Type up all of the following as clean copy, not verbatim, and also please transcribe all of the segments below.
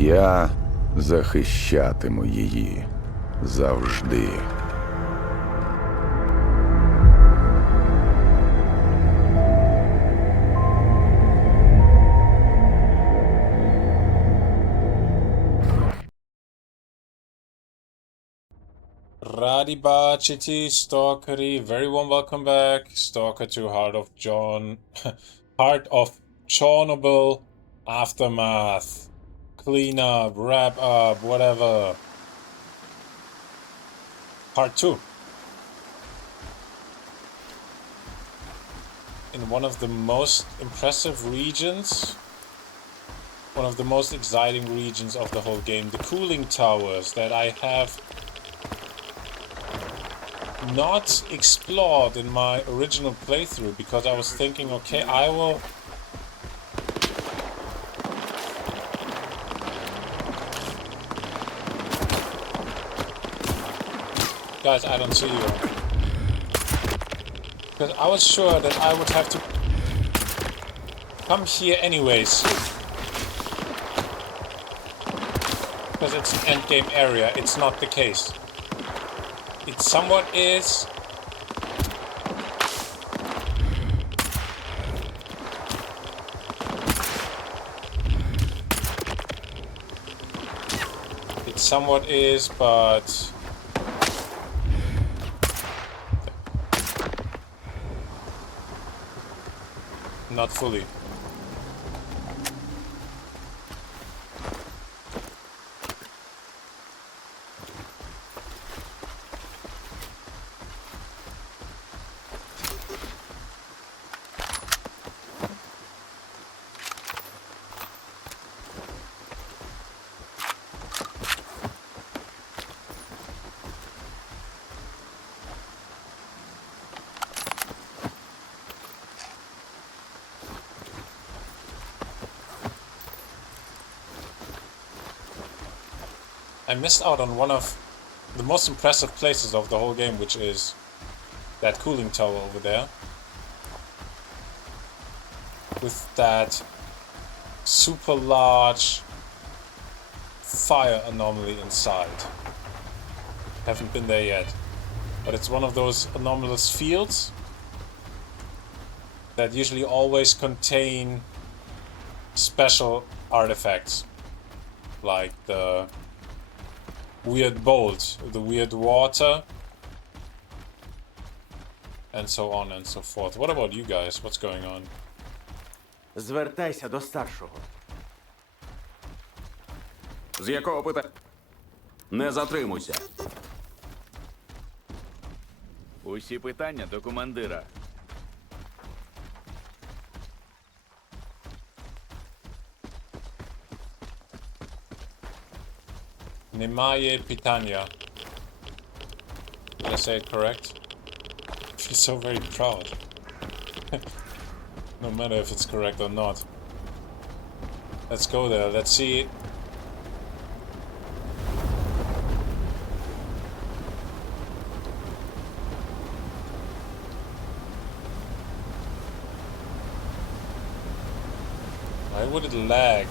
Я захищатиму її завжди. Radibachiti, S.T.A.L.K.E.R, very warm welcome back. S.T.A.L.K.E.R to Heart of Chornobyl, Aftermath, Clean up, Wrap up, whatever. Part 2. In one of the most impressive regions, one of the most exciting regions of the whole game, the cooling towers that I have not explored in my original playthrough because I was thinking, okay, I will guys, I don't see you because I was sure that I would have to come here anyways because it's an endgame area. It's not the case. It somewhat is. It somewhat is, but not fully. I missed out on one of the most impressive places of the whole game, which is that cooling tower over there. With that super large fire anomaly inside. Haven't been there yet. But it's one of those anomalous fields that usually always contain special artifacts. Like the weird bolt, the weird water, and so on and so forth. What about you guys? What's going on? Звертайся до старшого. З якого питання? Не затримуйся. Усі питання до командира. Немає питання. Did I say it correct? I feel so very proud. No matter if it's correct or not. Let's go there. Let's see. Why would it lag?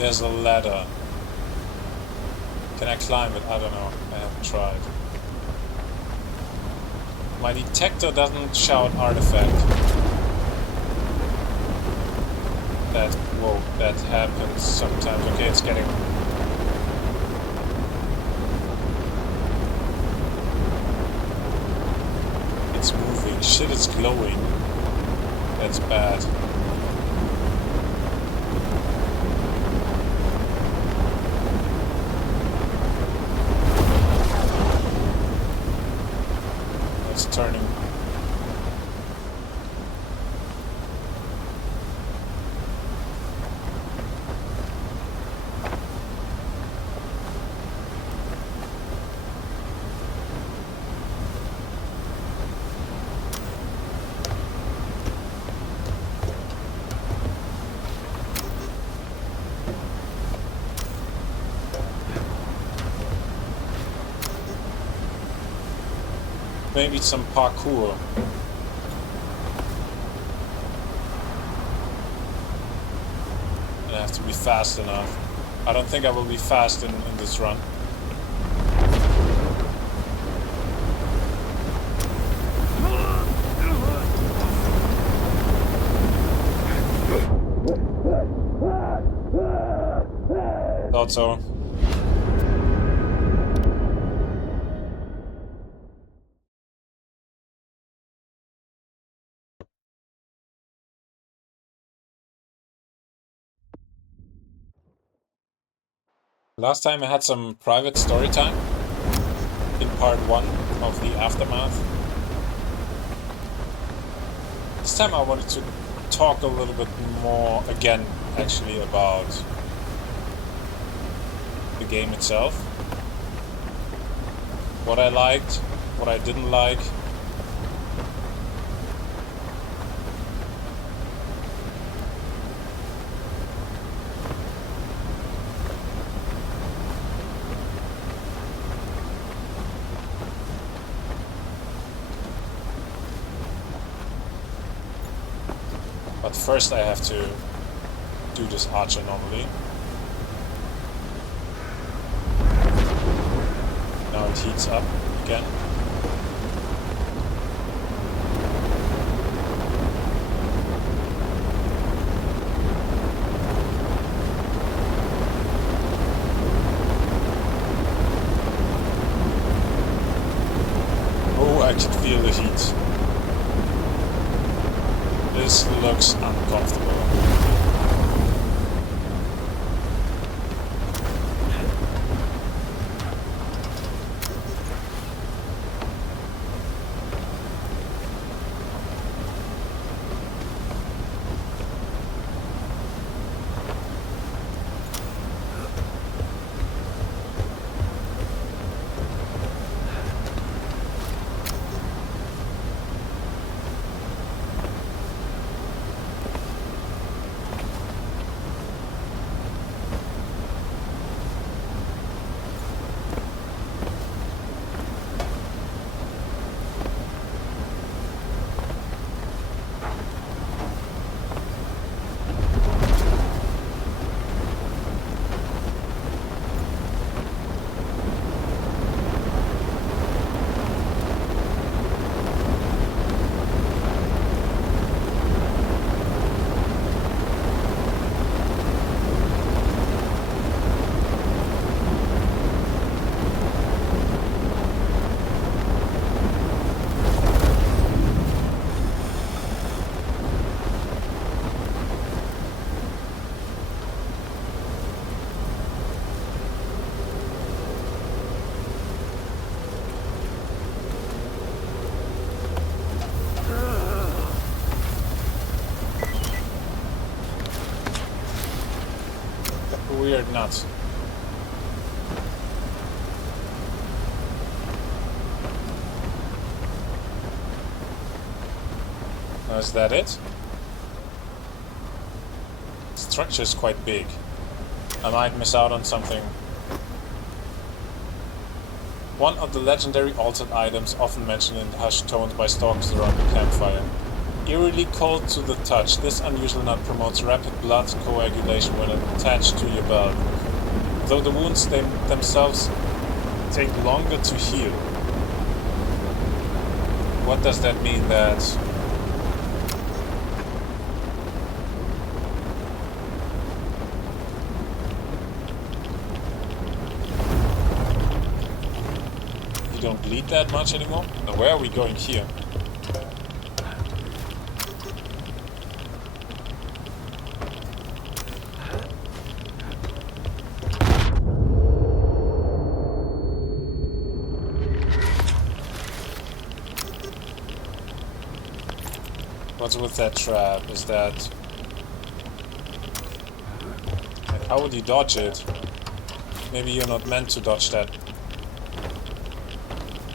There's a ladder. Can I climb it? I don't know. I haven't tried. My detector doesn't shout artifact. That happens sometimes. Okay, it's getting... It's moving. Shit, it's glowing. That's bad. Turning. maybe some parkour. And I have to be fast enough. I don't think I will be fast in this run. Thought so. Last time I had some private story time in part 1 of the Aftermath. This time I wanted to talk a little bit more again, actually, about the game itself. What I liked, what I didn't like. But first I have to do this arch anomaly. Now it heats up again. Oh, I can feel the heat. This looks uncomfortable. Weird nuts. Is that it? The structure is quite big. I might miss out on something. One of the legendary altered items often mentioned in hushed tones by stalkers around the campfire. Eerily cold to the touch, this unusual nut promotes rapid blood coagulation when attached to your belt, though the wounds themselves take longer to heal. What does that mean? That you don't bleed that much anymore? Now where are we going here? What's with that trap? Is that... How would you dodge it? Maybe you're not meant to dodge that.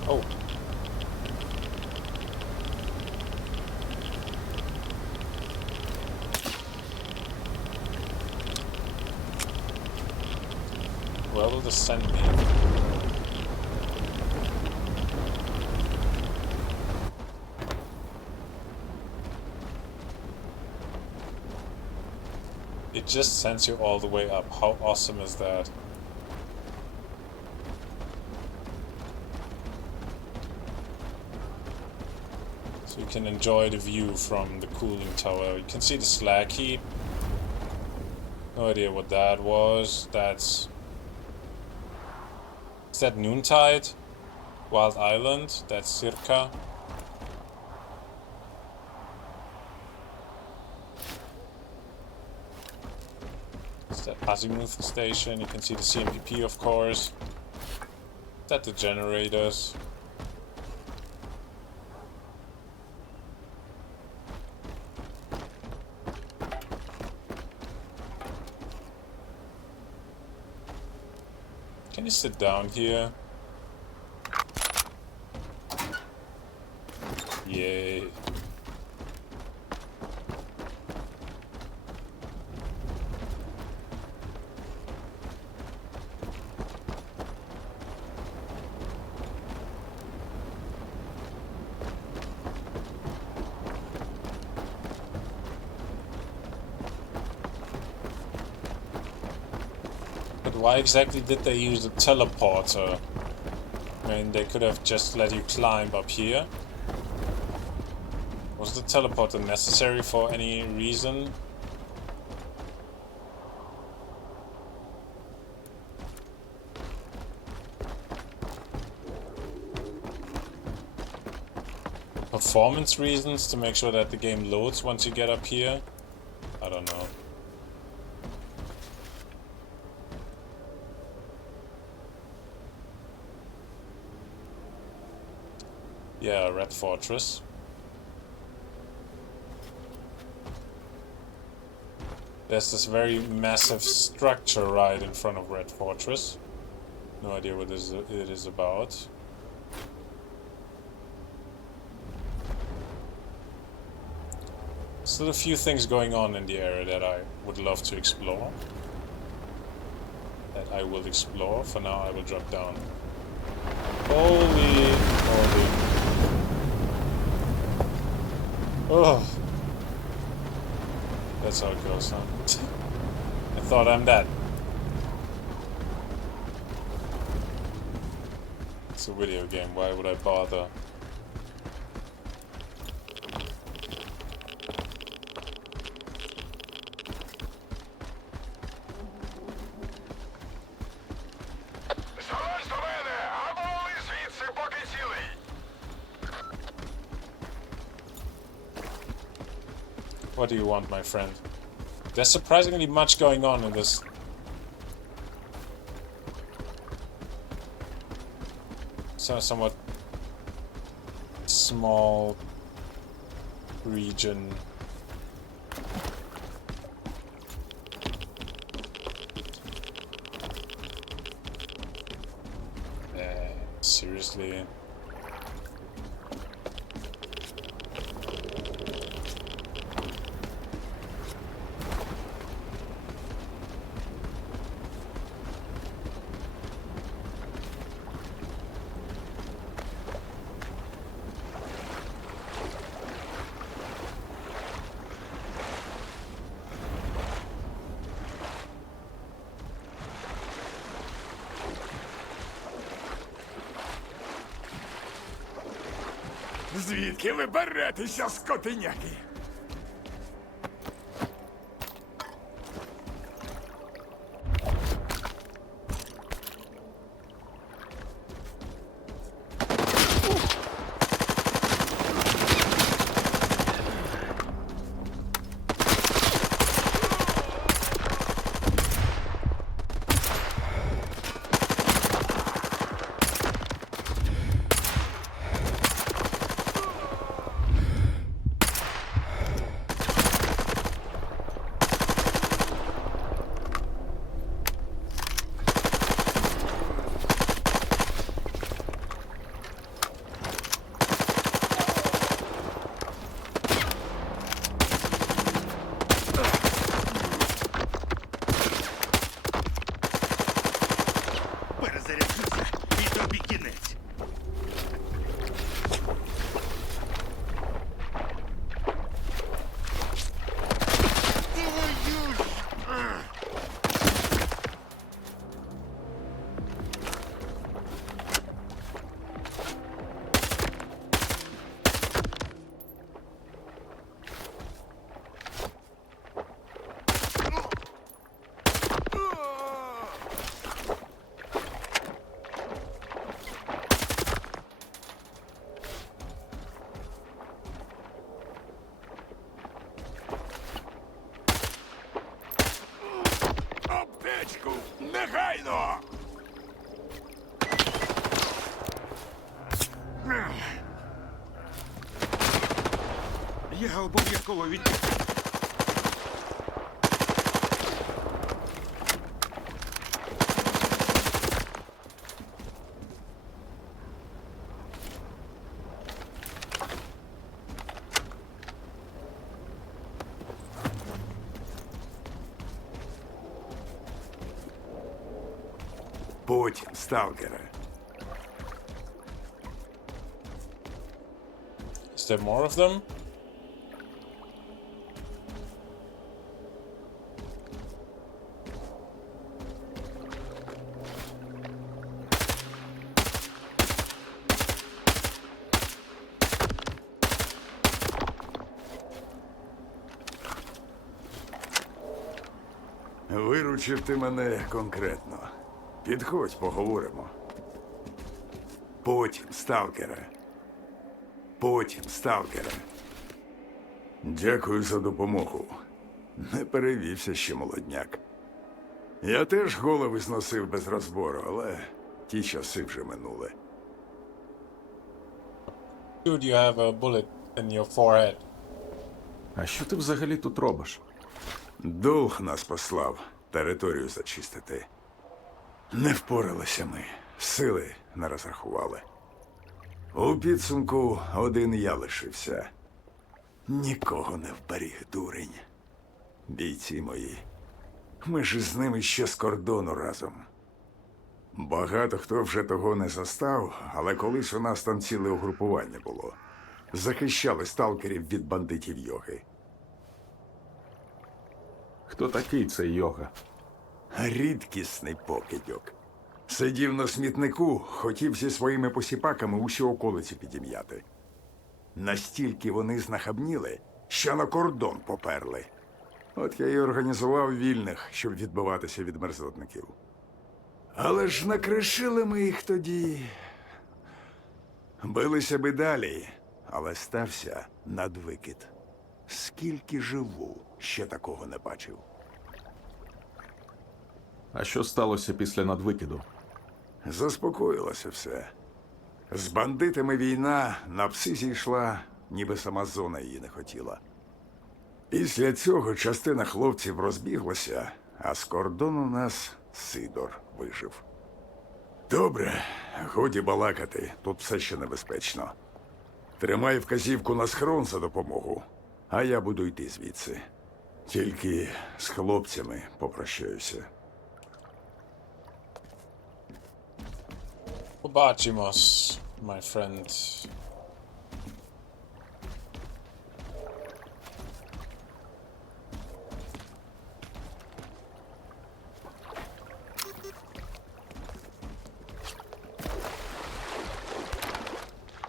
Oh. Where will this send me? It just sends you all the way up. How awesome is that? So you can enjoy the view from the cooling tower. You can see the slag heap. No idea what that was. Is that Noontide? Wild Island? That's Circa. It's that Azimuth station. You can see the CMPP, of course. That the generators. Can you sit down here? Yay. But why exactly did they use a teleporter? I mean, they could have just let you climb up here. Was the teleporter necessary for any reason? Performance reasons to make sure that the game loads once you get up here? I don't know. Yeah, Red Fortress. There's this very massive structure right in front of Red Fortress. No idea what it is about. Still a few things going on in the area that I would love to explore. That I will explore. For now I will drop down. Holy moly. Oh. That's how it goes, huh? I thought I'm dead. It's a video game, why would I bother? What do you want, my friend? There's surprisingly much going on in this somewhat small region. Seriously? Звідки ви беретеся, скотиняки? Я обов'язково від... Потім, сталкере. Is there more of them? Виручив ти мене конкретно. Підходь, поговоримо. Потім, сталкере. Потім, сталкере. Дякую за допомогу. Не перевівся ще молодняк. Я теж голови зносив без розбору, але ті часи вже минули. Dude, you have a bullet in your forehead. А що ти взагалі тут робиш? Долг нас послав територію зачистити. Не впоралися ми, сили не розрахували. У підсумку один я лишився. Нікого не вберіг, дурень. Бійці мої. Ми ж із ними ще з кордону разом. Багато хто вже того не застав, але колись у нас там ціле угрупування було. Захищали сталкерів від бандитів йоги. Хто такий цей йога? Рідкісний покидьок. Сидів на смітнику, хотів зі своїми посіпаками усю околицю підім'яти. Настільки вони знахабніли, що на кордон поперли. От я й організував вільних, щоб відбиватися від мерзотників. Але ж накришили ми їх тоді. Билися би далі, але стався надвикид. Скільки живу, ще такого не бачив. А що сталося після надвикиду? Заспокоїлося все. З бандитами війна на пси зійшла, ніби сама зона її не хотіла. Після цього частина хлопців розбіглася, а з кордону нас Сидор вижив. Добре, годі балакати, тут все ще небезпечно. Тримай вказівку на схрон за допомогу, а я буду йти звідси. Тільки з хлопцями попрощаюся. Побачимось, my friend.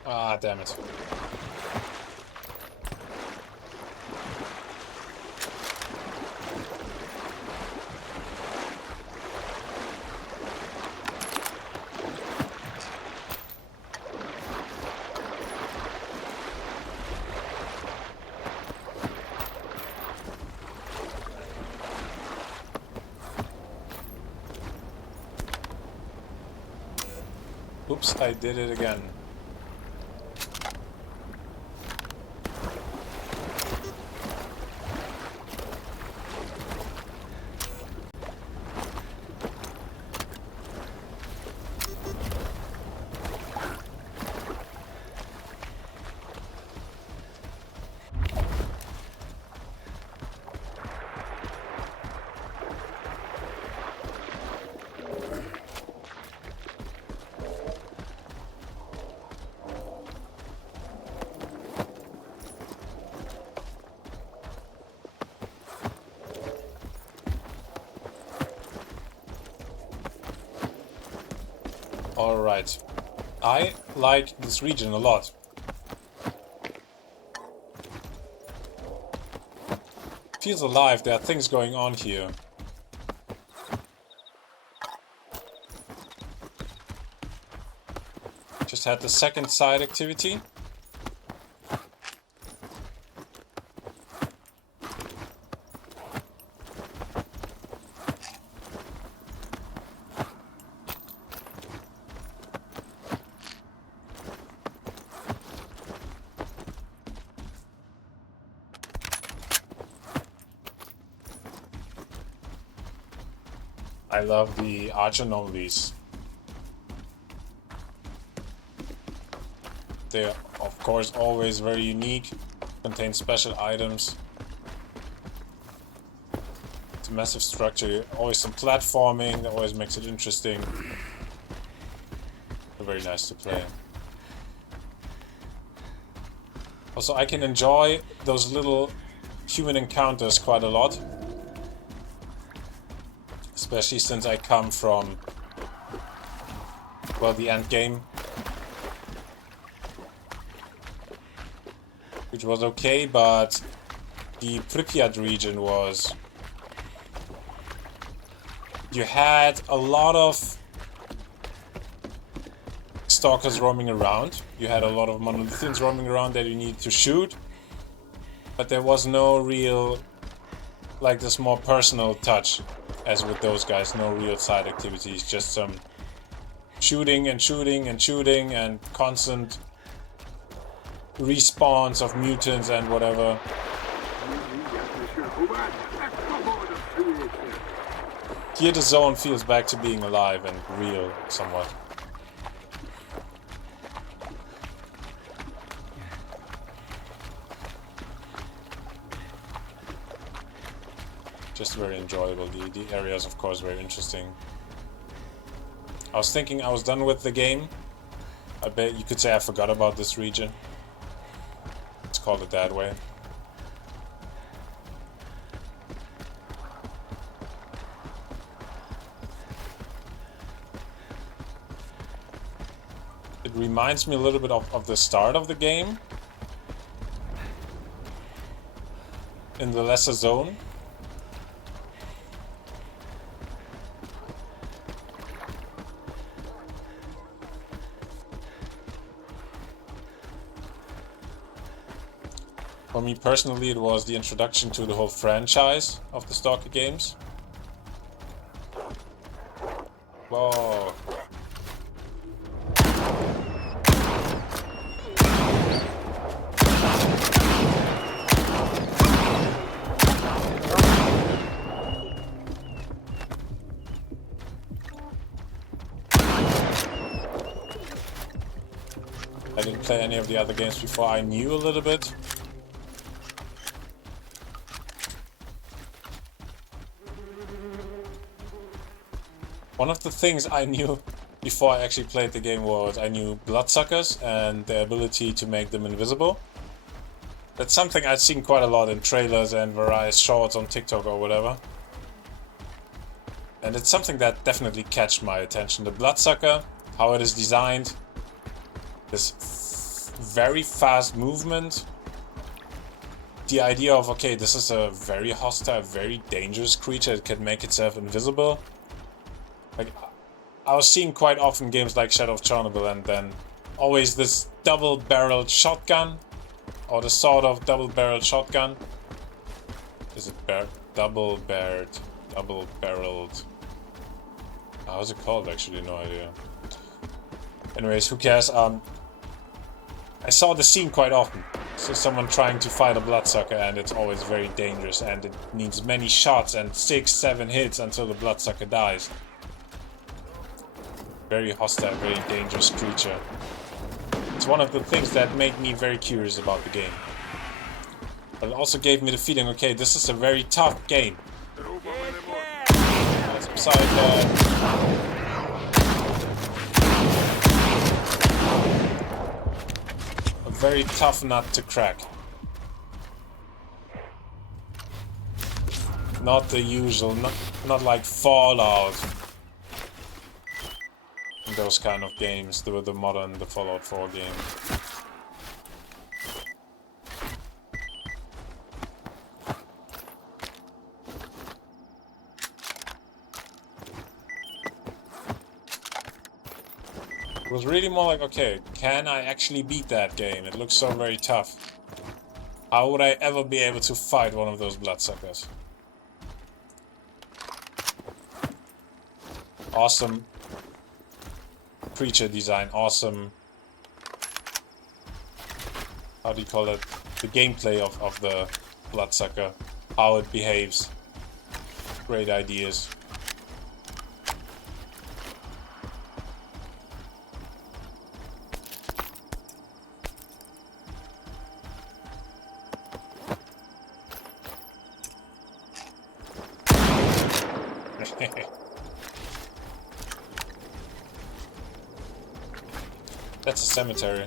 Ah, damn it. Oops, I did it again. Alright. I like this region a lot. Feels alive, there are things going on here. Just had the second side activity. I love the 𝔸𝕟𝕟𝕟𝕒. They're, of course, always very unique, contain special items. It's a massive structure, always some platforming, that always makes it interesting. They're very nice to play. Also, I can enjoy those little human encounters quite a lot. Especially since I come from, well, the end game. Which was okay, but the Pripyat region was... You had a lot of stalkers roaming around. You had a lot of monolithians roaming around that you needed to shoot. But there was no real, like, this more personal touch as with those guys. No real side activities, just some shooting and shooting and shooting and constant respawns of mutants and whatever. Here the zone feels back to being alive and real somewhat. Just very enjoyable. The area is of course very interesting. I was thinking I was done with the game. I bet you could say I forgot about this region. Let's call it that way. It reminds me a little bit of the start of the game. In the lesser zone. For me personally, it was the introduction to the whole franchise of the S.T.A.L.K.E.R games. Whoa. I didn't play any of the other games before. I knew a little bit. One of the things I knew before I actually played the game was I knew bloodsuckers and the ability to make them invisible. That's something I've seen quite a lot in trailers and various shorts on TikTok or whatever. And it's something that definitely catched my attention. The bloodsucker, how it is designed, this very fast movement. The idea of, okay, this is a very hostile, very dangerous creature that can make itself invisible. Like, I was seeing quite often games like Shadow of Chornobyl and then always this double-barreled shotgun, or the sort of double-barreled shotgun. Is it double-barreled? How's it called actually? No idea. Anyways, who cares? I saw the scene quite often. So someone trying to fight a bloodsucker and it's always very dangerous and it needs many shots and 6-7 hits until the bloodsucker dies. Very hostile, very dangerous creature. It's one of the things that made me very curious about the game. But it also gave me the feeling, okay, this is a very tough game. That's beside a very tough nut to crack. Not the usual, not like Fallout. Those kind of games, the modern, the Fallout 4 game. It was really more like, okay, can I actually beat that game? It looks so very tough. How would I ever be able to fight one of those bloodsuckers? Awesome creature design, awesome, how do you call it, the gameplay of the bloodsucker, how it behaves, great ideas. That's a cemetery.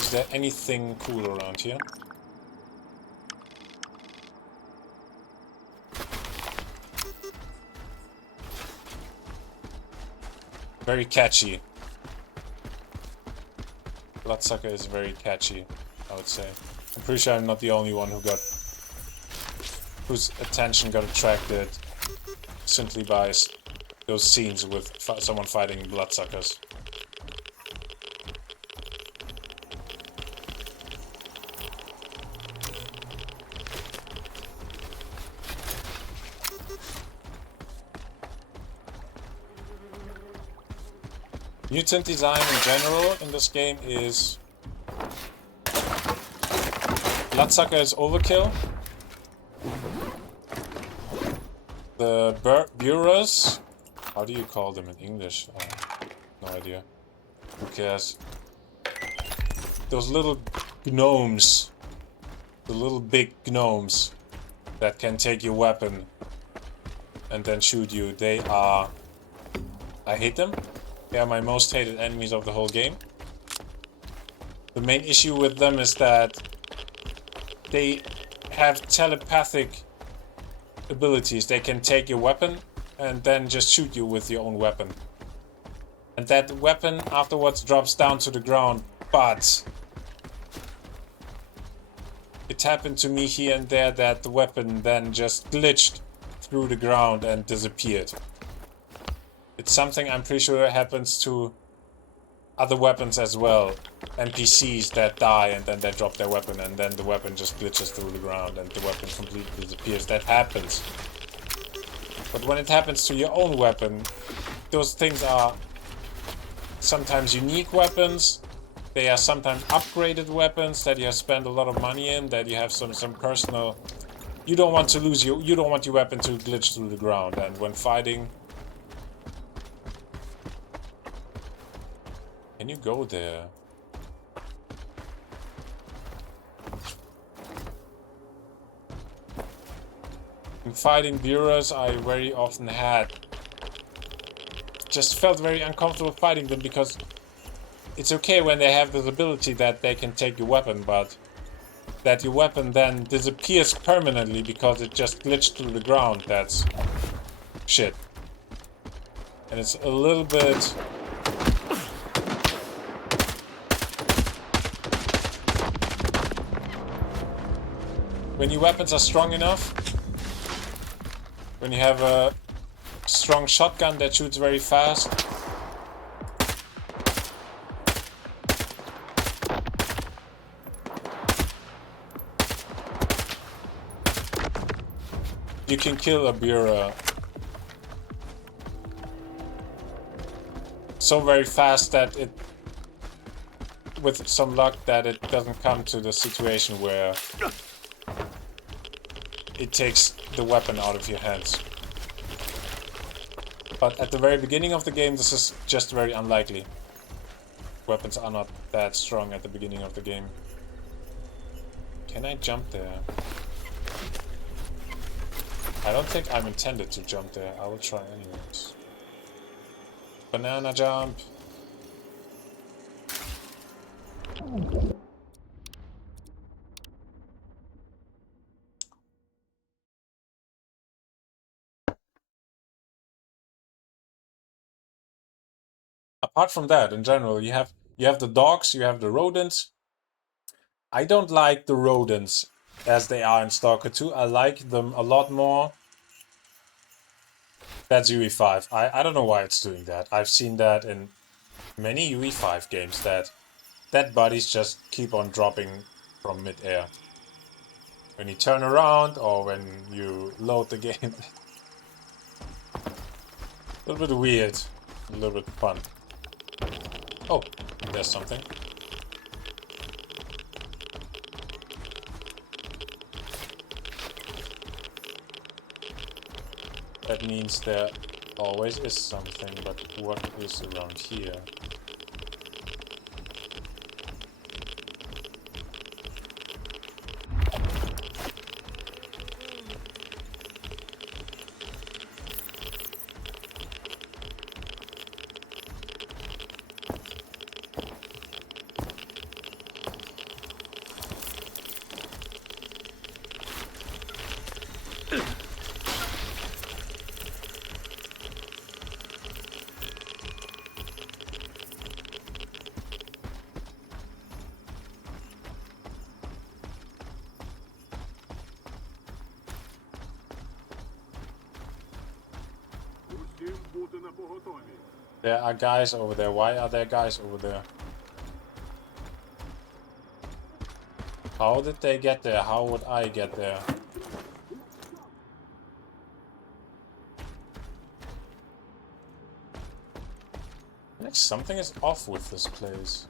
Is there anything cool around here? Very catchy. Bloodsucker is very catchy, I would say. I'm pretty sure I'm not the only one whose attention got attracted simply by those scenes with someone fighting bloodsuckers. Mutant design in general in this game is... Bloodsucker is overkill. The Bureaus... How do you call them in English? No idea. Who cares? Those little gnomes. The little big gnomes that can take your weapon and then shoot you. They are... I hate them. They are my most hated enemies of the whole game. The main issue with them is that they have telepathic abilities. They can take your weapon and then just shoot you with your own weapon. And that weapon afterwards drops down to the ground, but it happened to me here and there that the weapon then just glitched through the ground and disappeared. It's something I'm pretty sure happens to other weapons as well. NPCs that die and then they drop their weapon and then the weapon just glitches through the ground and the weapon completely disappears. That happens. But when it happens to your own weapon, those things are sometimes unique weapons. They are sometimes upgraded weapons that you have spent a lot of money in, that you have some personal... You don't want to lose you don't want your weapon to glitch through the ground, and when fighting... Can you go there? In fighting bureaus, I very often just felt very uncomfortable fighting them, because it's okay when they have this ability that they can take your weapon, but that your weapon then disappears permanently because it just glitched through the ground, that's shit. And it's a little bit... When your weapons are strong enough, when you have a strong shotgun that shoots very fast, you can kill a bureau so very fast that it, with some luck, that it doesn't come to the situation where it takes the weapon out of your hands. But at the very beginning of the game, this is just very unlikely. Weapons are not that strong at the beginning of the game. Can I jump there? I don't think I'm intended to jump there. I will try anyways. Banana jump. Apart from that, in general, you have the dogs, you have the rodents. I don't like the rodents as they are in Stalker 2. I like them a lot more. That's UE5. I don't know why it's doing that. I've seen that in many UE5 games, that dead bodies just keep on dropping from mid-air. When you turn around or when you load the game. A little bit weird, a little bit fun. Oh, there's something. That means there always is something, but what is around here? There are guys over there. Why are there guys over there? How did they get there? How would I get there? Like something is off with this place.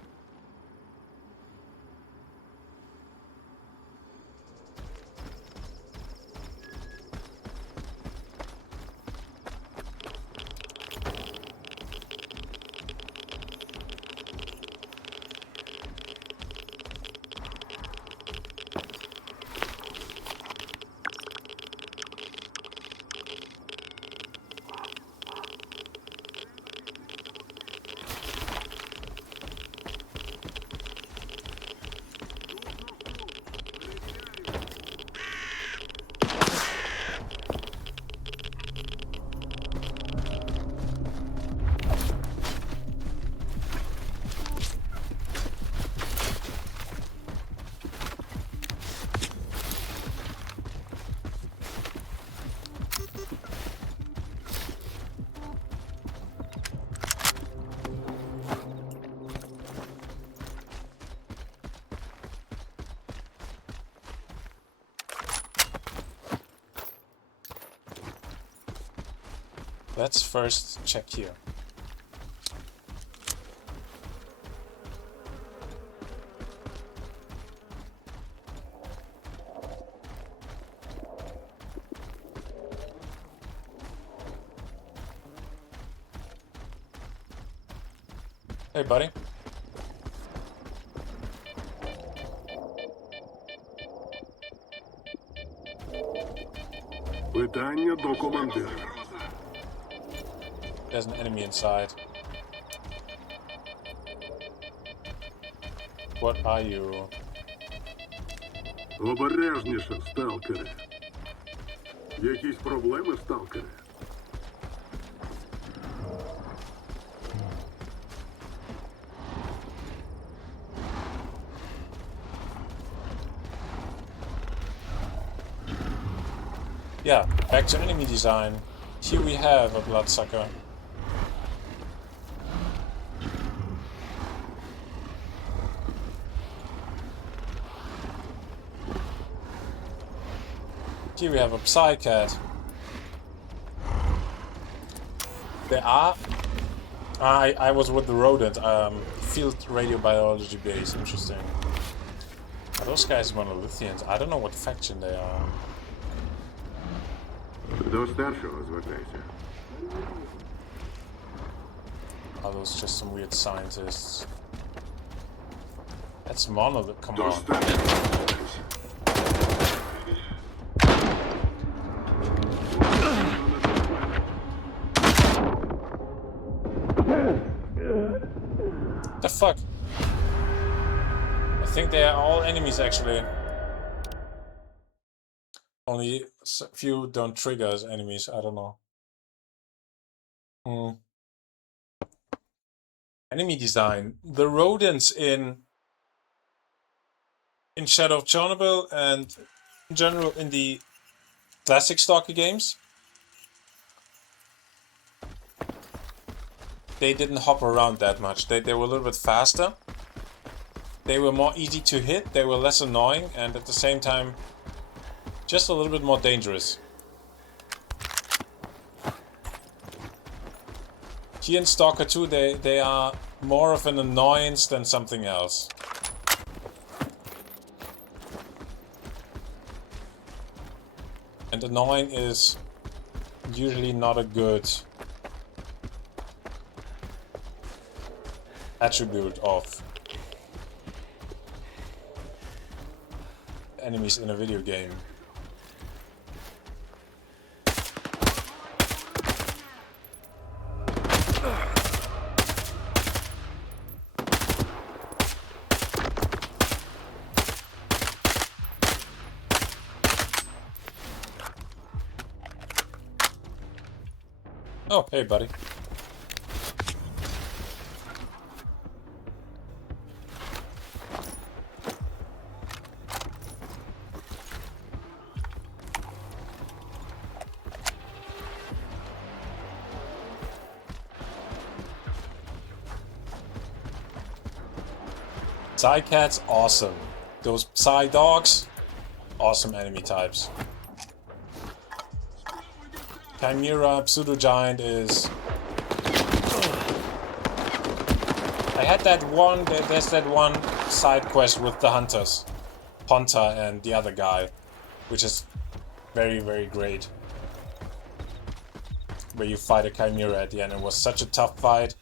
Let's first check here. Hey, buddy. Питання до командира. There's an enemy inside. What are you? Обережніше, сталкери. Якісь проблеми, сталкери? Yeah, back to enemy design. Here we have a bloodsucker. Here we have a Psy-Cat. There are... I was with the rodent, field radiobiology base, interesting. Are those guys monolithians? I don't know what faction they are. До старшого звертайся. Are those just some weird scientists? That's monolith, come До on. старшого звертайся. The fuck? I think they are all enemies actually. Only few don't trigger as enemies, I don't know. Enemy design. The rodents in Shadow of Chernobyl and in general in the classic S.T.A.L.K.E.R games, they didn't hop around that much. They were a little bit faster. They were more easy to hit, they were less annoying, and at the same time just a little bit more dangerous. Here in S.T.A.L.K.E.R 2 they are more of an annoyance than something else. And annoying is usually not a good attribute of enemies in a video game. Oh, hey, buddy. Psy-Cats, awesome. Those Psy-Dogs, awesome enemy types. Chimera, Pseudo-Giant is... I had that one, there's that one side quest with the hunters. Ponta and the other guy, which is very, very great. Where you fight a Chimera at the end. It was such a tough fight.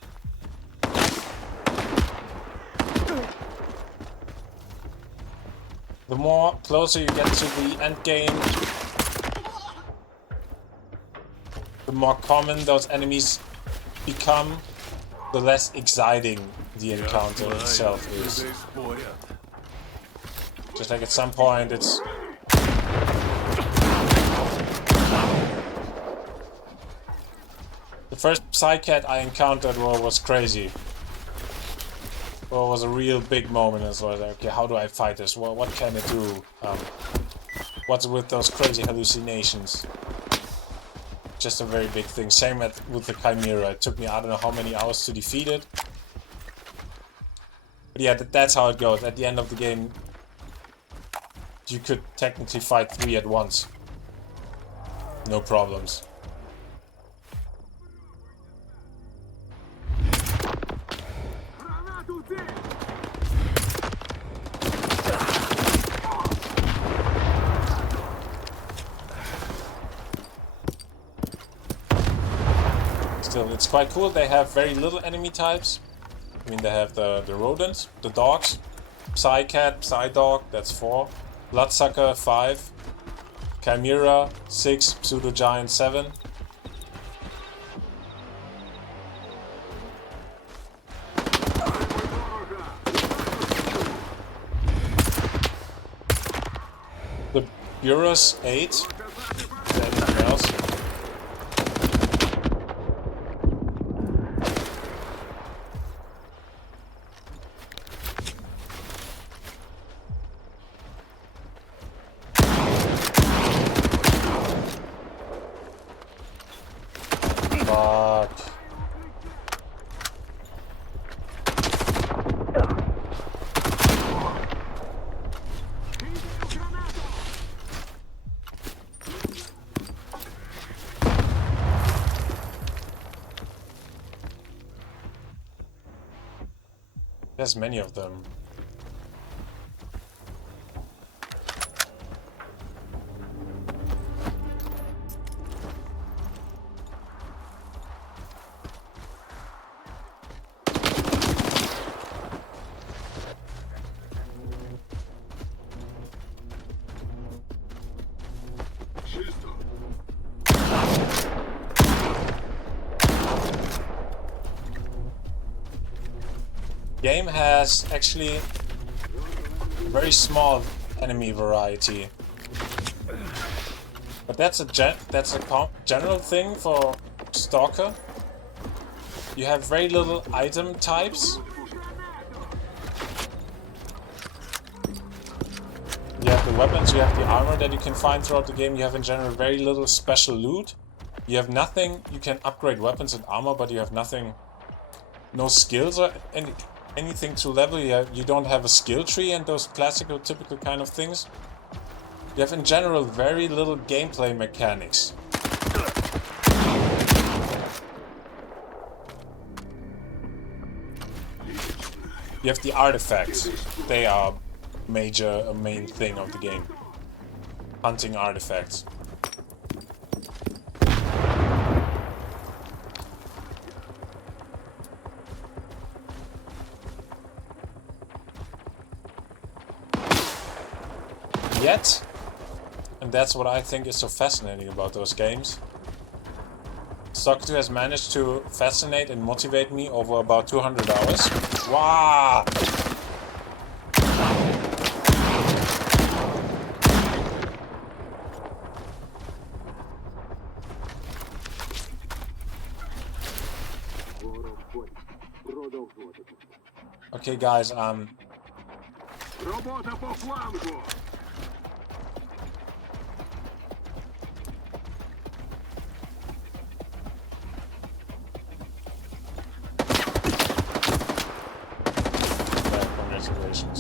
The more closer you get to the end game, the more common those enemies become, the less exciting the encounter itself is. Just like at some point it's... The first Psy-Cat I encountered was crazy. Well, it was a real big moment, and so I was like, okay, how do I fight this? What can it do? What's with those crazy hallucinations? Just a very big thing. Same with the Chimera. It took me, I don't know how many hours to defeat it. But yeah, that's how it goes. At the end of the game, you could technically fight 3 at once. No problems. Still, it's quite cool. They have very little enemy types. I mean, they have the rodents, the dogs, Psy-Cat, Psy-Dog, that's 4, Bloodsucker 5, Chimera 6, Pseudo-Giant 7. The Burus 8. Is there anything else? There's many of them. Game has actually a very small enemy variety, but that's a general thing for Stalker. You have very little item types. You have the weapons, you have the armor that you can find throughout the game. You have in general very little special loot. You have nothing. You can upgrade weapons and armor, but you have nothing. No skills or anything to level. You don't have a skill tree and those classical, typical kind of things. You have in general very little gameplay mechanics. You have the artifacts. They are a main thing of the game. Hunting artifacts. Yet, and that's what I think is so fascinating about those games, S.T.A.L.K.E.R has managed to fascinate and motivate me over about 200 hours. Wow! Okay guys, Робота по флангу! congratulations.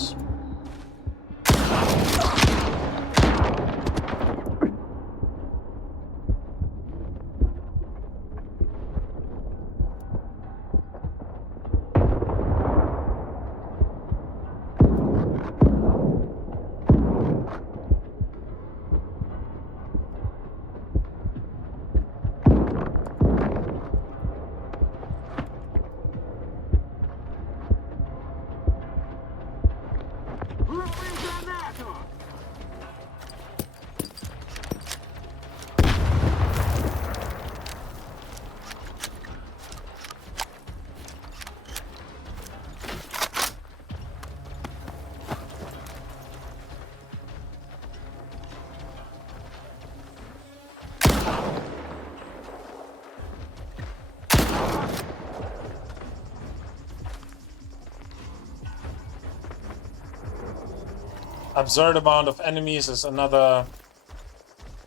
absurd amount of enemies is another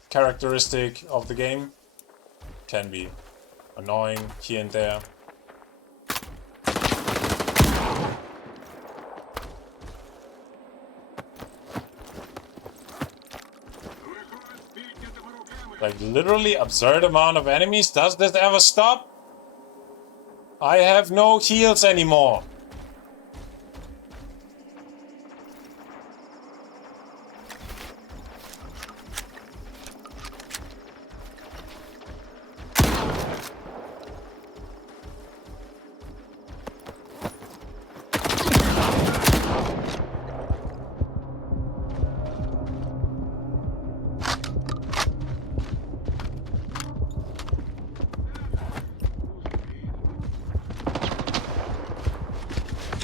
characteristic of the game. Can be annoying here and there. Like literally absurd amount of enemies? Does this ever stop? I have no heals anymore.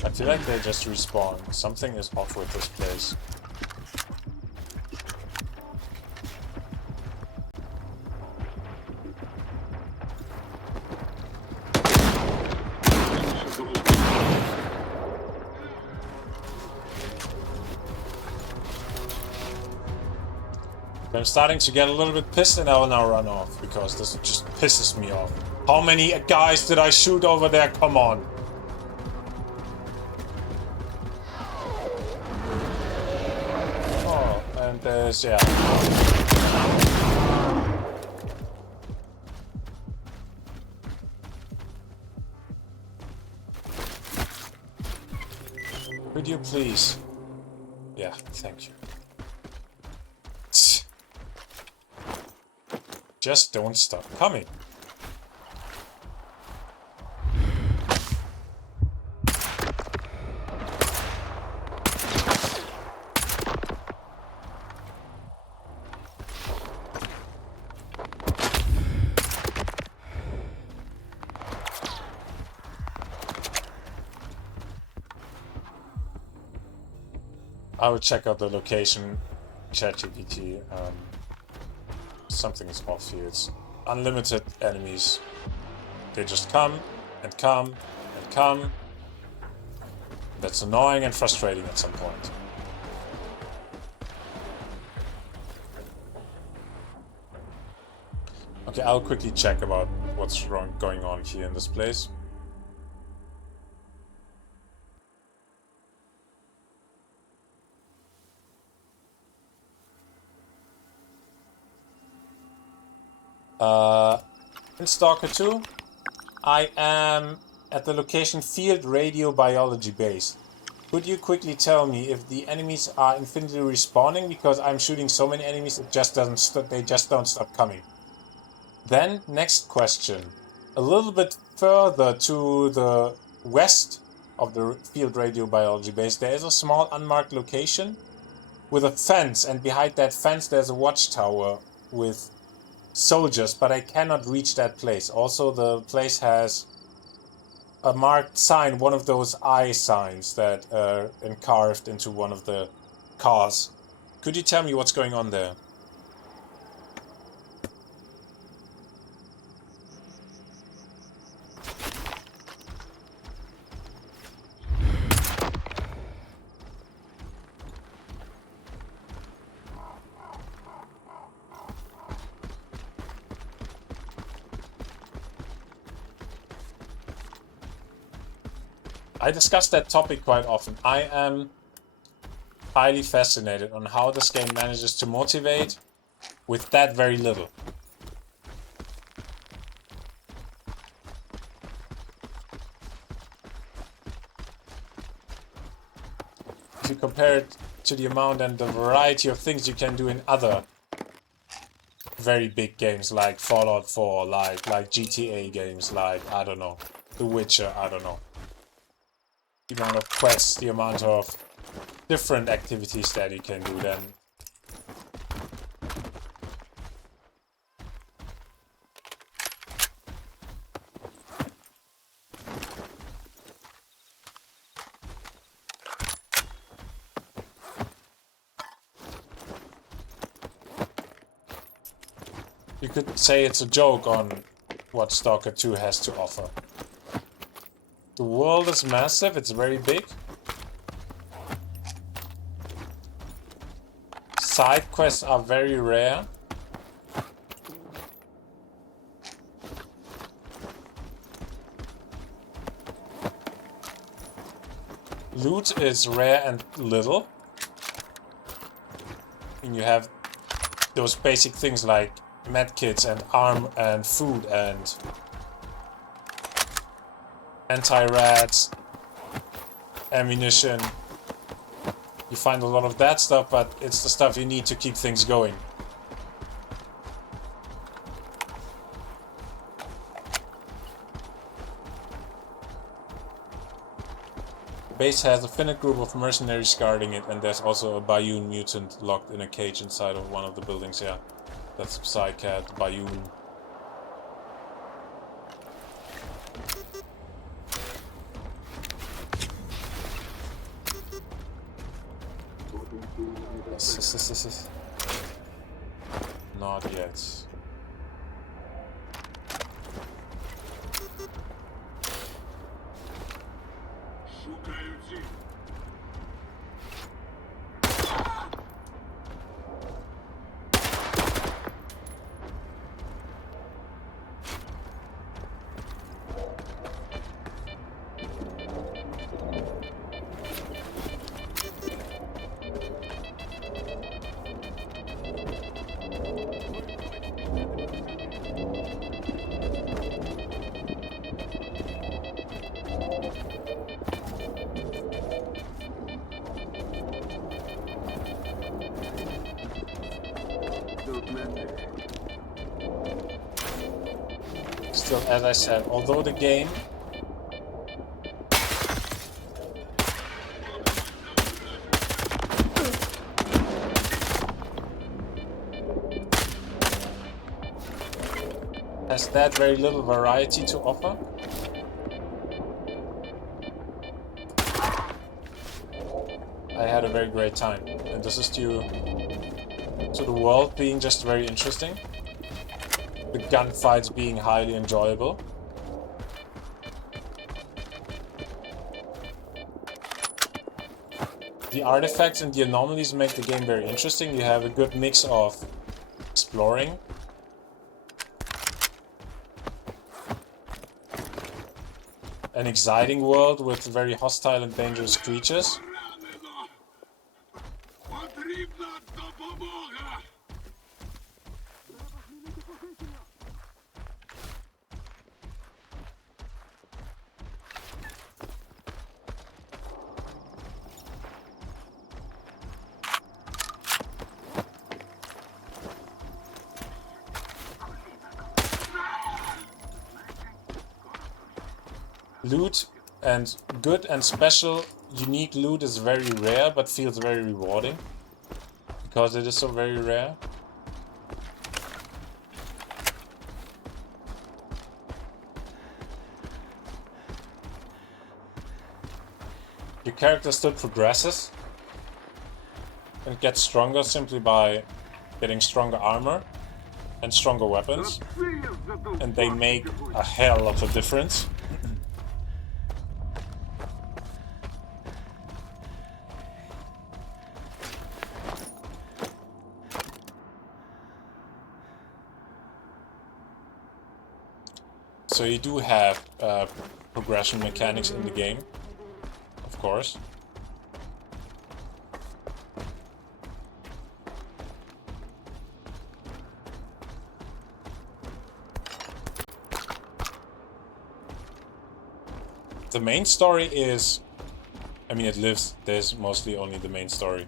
I feel like they just respawn. Something is off with this place. I'm starting to get a little bit pissed and I will now run off because this just pisses me off. How many guys did I shoot over there? Come on. And there's, yeah. Could you please? Yeah, thank you. Just don't stop coming. I would check out the location, ChatGPT. Something is off here. It's unlimited enemies. They just come and come and come. That's annoying and frustrating at some point. Okay, I'll quickly check about what's going on here in this place. In Stalker 2, I am at the location Field Radio Biology Base. Could you quickly tell me if the enemies are infinitely respawning? Because I'm shooting so many enemies, it just doesn't. They just don't stop coming. Then, next question. A little bit further to the west of the Field Radio Biology Base, there is a small unmarked location with a fence, and behind that fence there's a watchtower with soldiers, but I cannot reach that place. Also, the place has a marked sign, one of those eye signs that are carved into one of the cars. Could you tell me what's going on there? I discuss that topic quite often. I am highly fascinated on how this game manages to motivate with that very little. If you compare it to the amount and the variety of things you can do in other very big games like Fallout 4, like GTA games, like, I don't know, The Witcher, I don't know. The amount of quests, the amount of different activities that you can do, then you could say it's a joke on what Stalker 2 has to offer. The world is massive, it's very big. side quests are very rare. Loot is rare and little. And you have those basic things like medkits and arm and food and anti-rats, ammunition. You find a lot of that stuff, but it's the stuff you need to keep things going. The base has a finite group of mercenaries guarding it, and there's also a Bayun mutant locked in a cage inside of one of the buildings. Yeah, that's Psy-Cat, Bayun. Yes. Not yet. Still, as I said, although the game has that very little variety to offer, I had a very great time, and this is due to the world being just very interesting, the gunfights being highly enjoyable. The artifacts and the anomalies make the game very interesting. You have a good mix of exploring, an exciting world with very hostile and dangerous creatures, loot, and good and special unique loot is very rare but feels very rewarding because it is so very rare. Your character still progresses and gets stronger simply by getting stronger armor and stronger weapons, and they make a hell of a difference. So you do have progression mechanics in the game, of course. The main story is, I mean, it lives, there's mostly only the main story.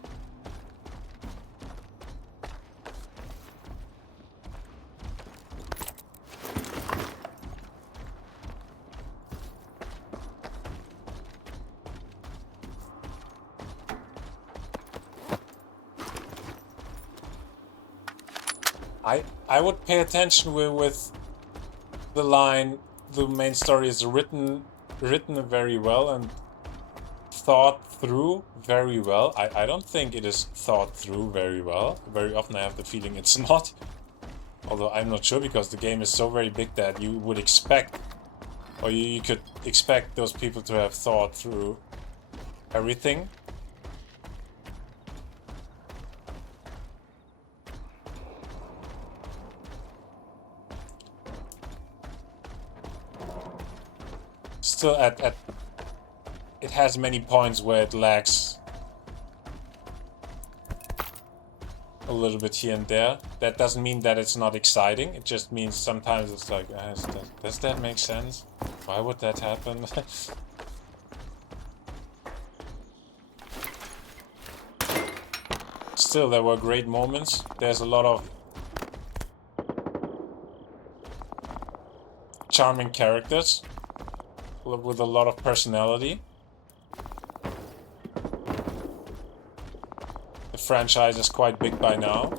I would pay attention with the line, the main story is written very well and thought through very well. I don't think it is thought through very well. Very often I have the feeling it's not. Although I'm not sure, because the game is so very big that you would expect, or you could expect those people to have thought through everything. still at it has many points where it lags a little bit here and there. That doesn't mean that it's not exciting. It just means sometimes it's like, does that make sense? Why would that happen? Still, there were great moments. There's a lot of charming characters with a lot of personality. The franchise is quite big by now.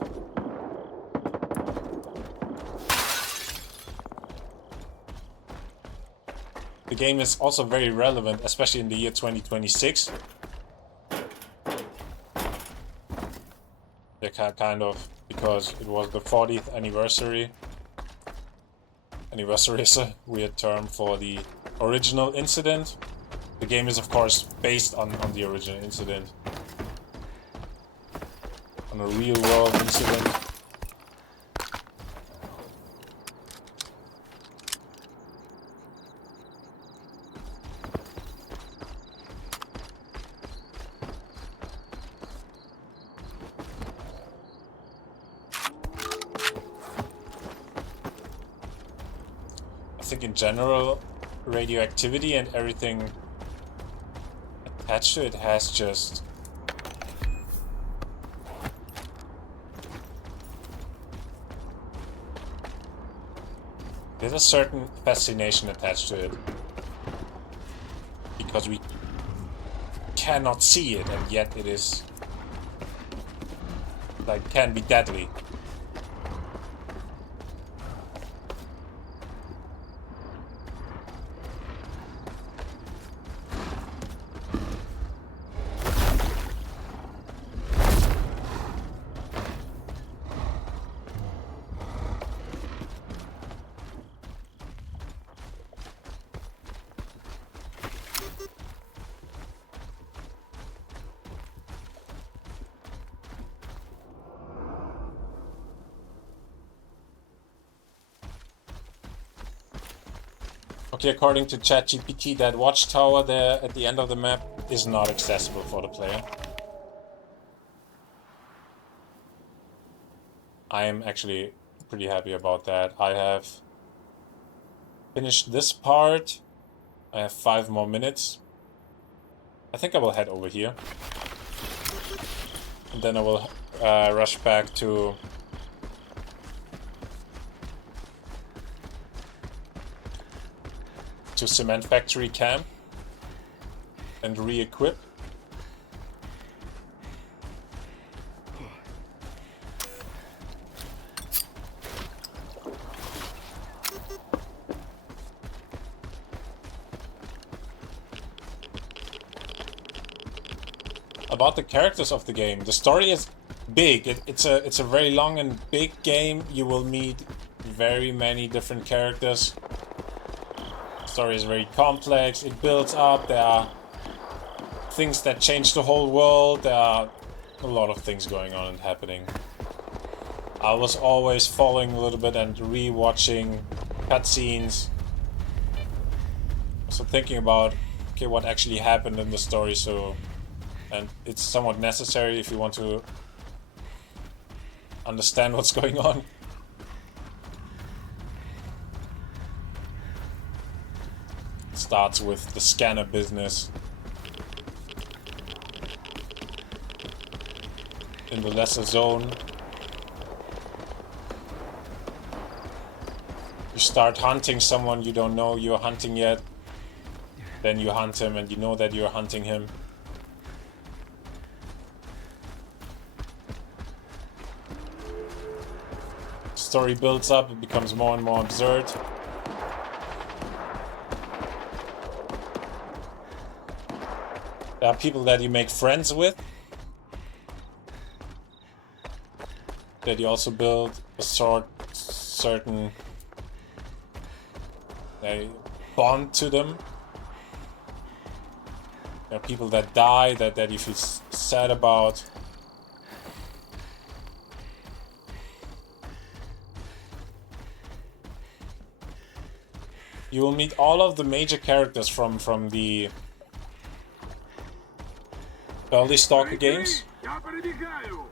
The game is also very relevant, especially in the year 2026. They kind of, because it was the 40th anniversary. Anniversary is a weird term for the original incident. The game is, of course, based on the original incident. On a real-world incident. I think in general, radioactivity and everything attached to it has just there's a certain fascination attached to it because we cannot see it, and yet it is like can be deadly. Okay, according to ChatGPT, that watchtower there at the end of the map is not accessible for the player. I am actually pretty happy about that. I have finished this part. I have 5 more minutes. I think I will head over here. And then I will rush back to cement factory camp and re-equip. About the characters of the game, the story is big. It's a very long and big game. You will meet very many different characters. Story is very complex. It builds up. There are things that change the whole world. There are a lot of things going on and happening. I was always following a little bit and re-watching cutscenes. So thinking about, okay, what actually happened in the story. And it's somewhat necessary if you want to understand what's going on. Starts with the scanner business in the lesser zone. You start hunting someone you don't know you're hunting yet. Then you hunt him and you know that you're hunting him. Story builds up, it becomes more and more absurd. There are people that you make friends with, that you also build a certain bond to them. There are people that die that you feel sad about. You will meet all of the major characters from the early Stalker games. Я перебігаю!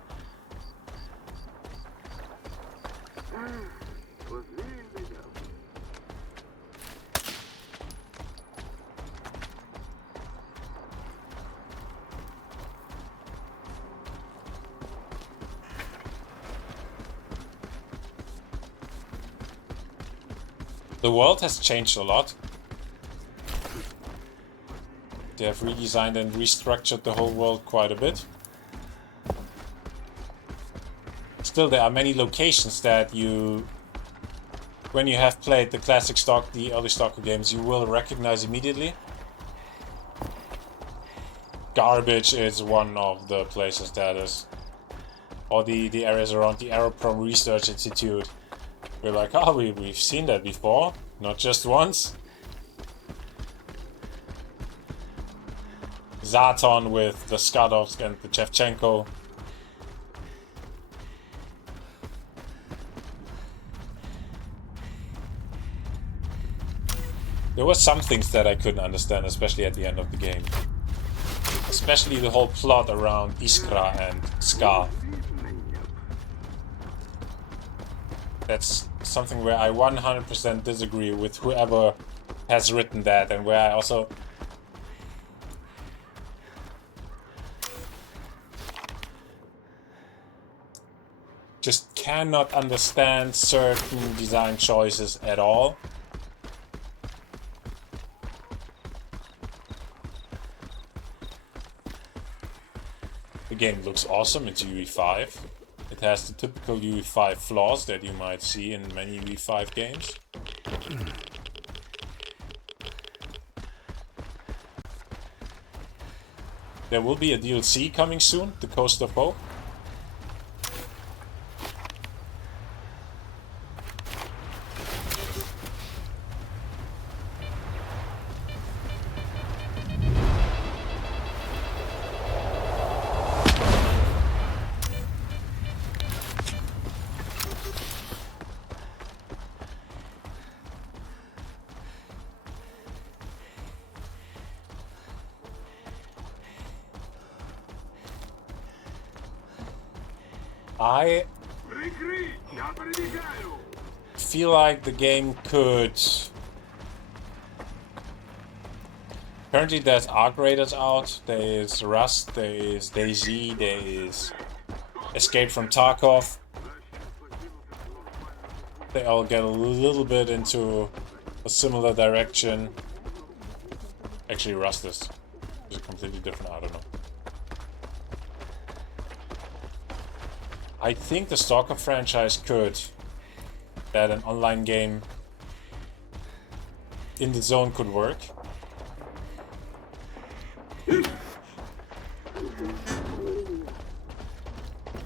The world has changed a lot. They have redesigned and restructured the whole world quite a bit. Still, there are many locations that you, when you have played the classic the early Stalker games, you will recognize immediately. Garbage is one of the places that is, or the areas around the Aeroprom Research Institute. We're like, oh, we've seen that before, not just once. Zaton with the Skadovsk and the Shevchenko. There were some things that I couldn't understand, especially at the end of the game. Especially the whole plot around Iskra and Ska. That's something where I 100% disagree with whoever has written that, and where I also just cannot understand certain design choices at all. The game looks awesome. It's UE5. It has the typical UE5 flaws that you might see in many UE5 games. There will be a DLC coming soon, The Coast of Hope. I feel like the game could... Currently there's ARC Raiders out, there is Rust, there is DayZ, there is Escape from Tarkov. They all get a little bit into a similar direction. Actually Rust is a completely different, I don't know. I think the Stalker franchise could, that an online game in the zone could work.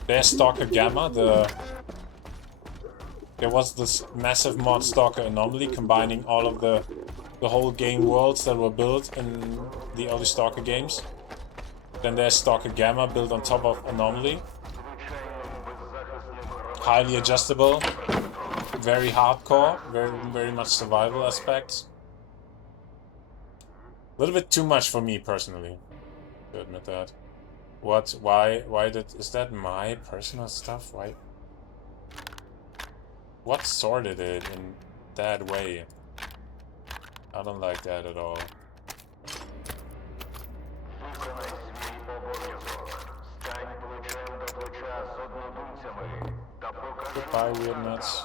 There's Stalker Gamma, there was this massive mod Stalker Anomaly combining all of the whole game worlds that were built in the early Stalker games. Then there's Stalker Gamma built on top of Anomaly. Highly adjustable, very hardcore, very much survival aspects. A little bit too much for me personally, to admit that. What? Why is that my personal stuff? Why? What sorted it in that way? I don't like that at all. Goodbye, weird nuts.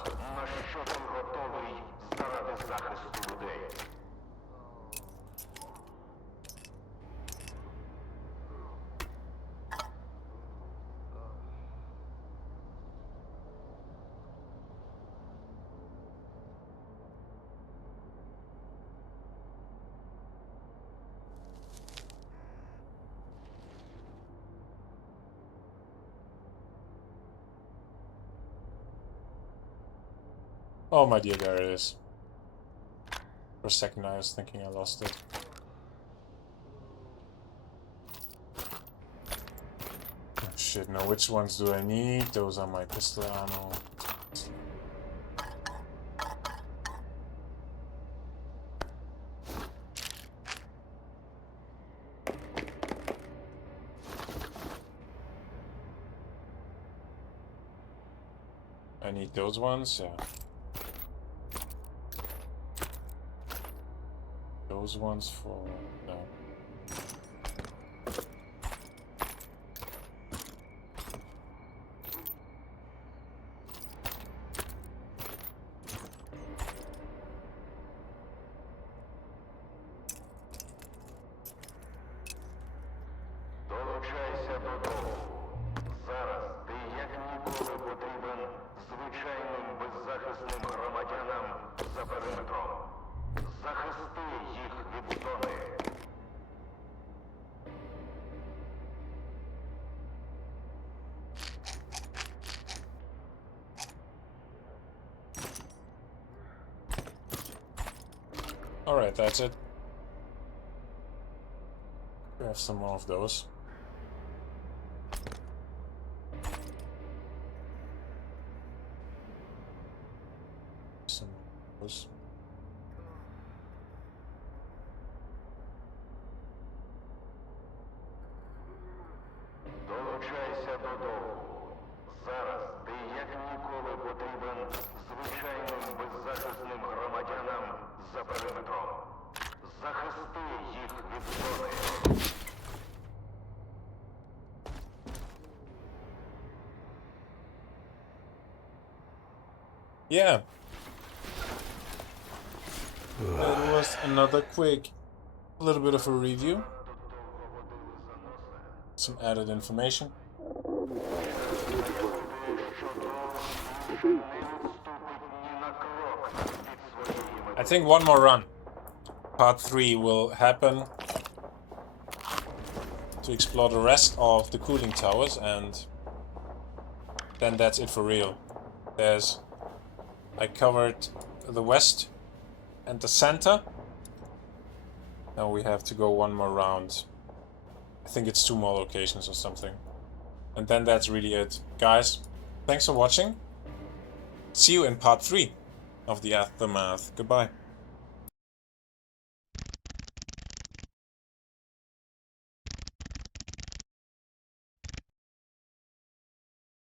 Oh my dear, there it is. For a second I was thinking I lost it. Oh shit, now which ones do I need? Those are my pistol ammo. I need those ones, yeah. Those ones for... no. Долучайся додому. Зараз ти як ніколи потрібен звичайним беззахисним громадянам за периметром. Захисти їх від зони. Alright, that's it. We have some more of those. Some of those. Долучайся додому. Зараз ти як ніколи потрібен звичайним беззахисним громадянам за периметром. Захисти їх від зони. Yeah. That was another quick little bit of a review. Some added information. I think one more run. Part 3 will happen to explore the rest of the cooling towers, and then that's it for real. I covered the west and the center. Now we have to go one more round. I think it's 2 more locations or something. And then that's really it. Guys, thanks for watching. See you in part 3 of the Aftermath. Goodbye.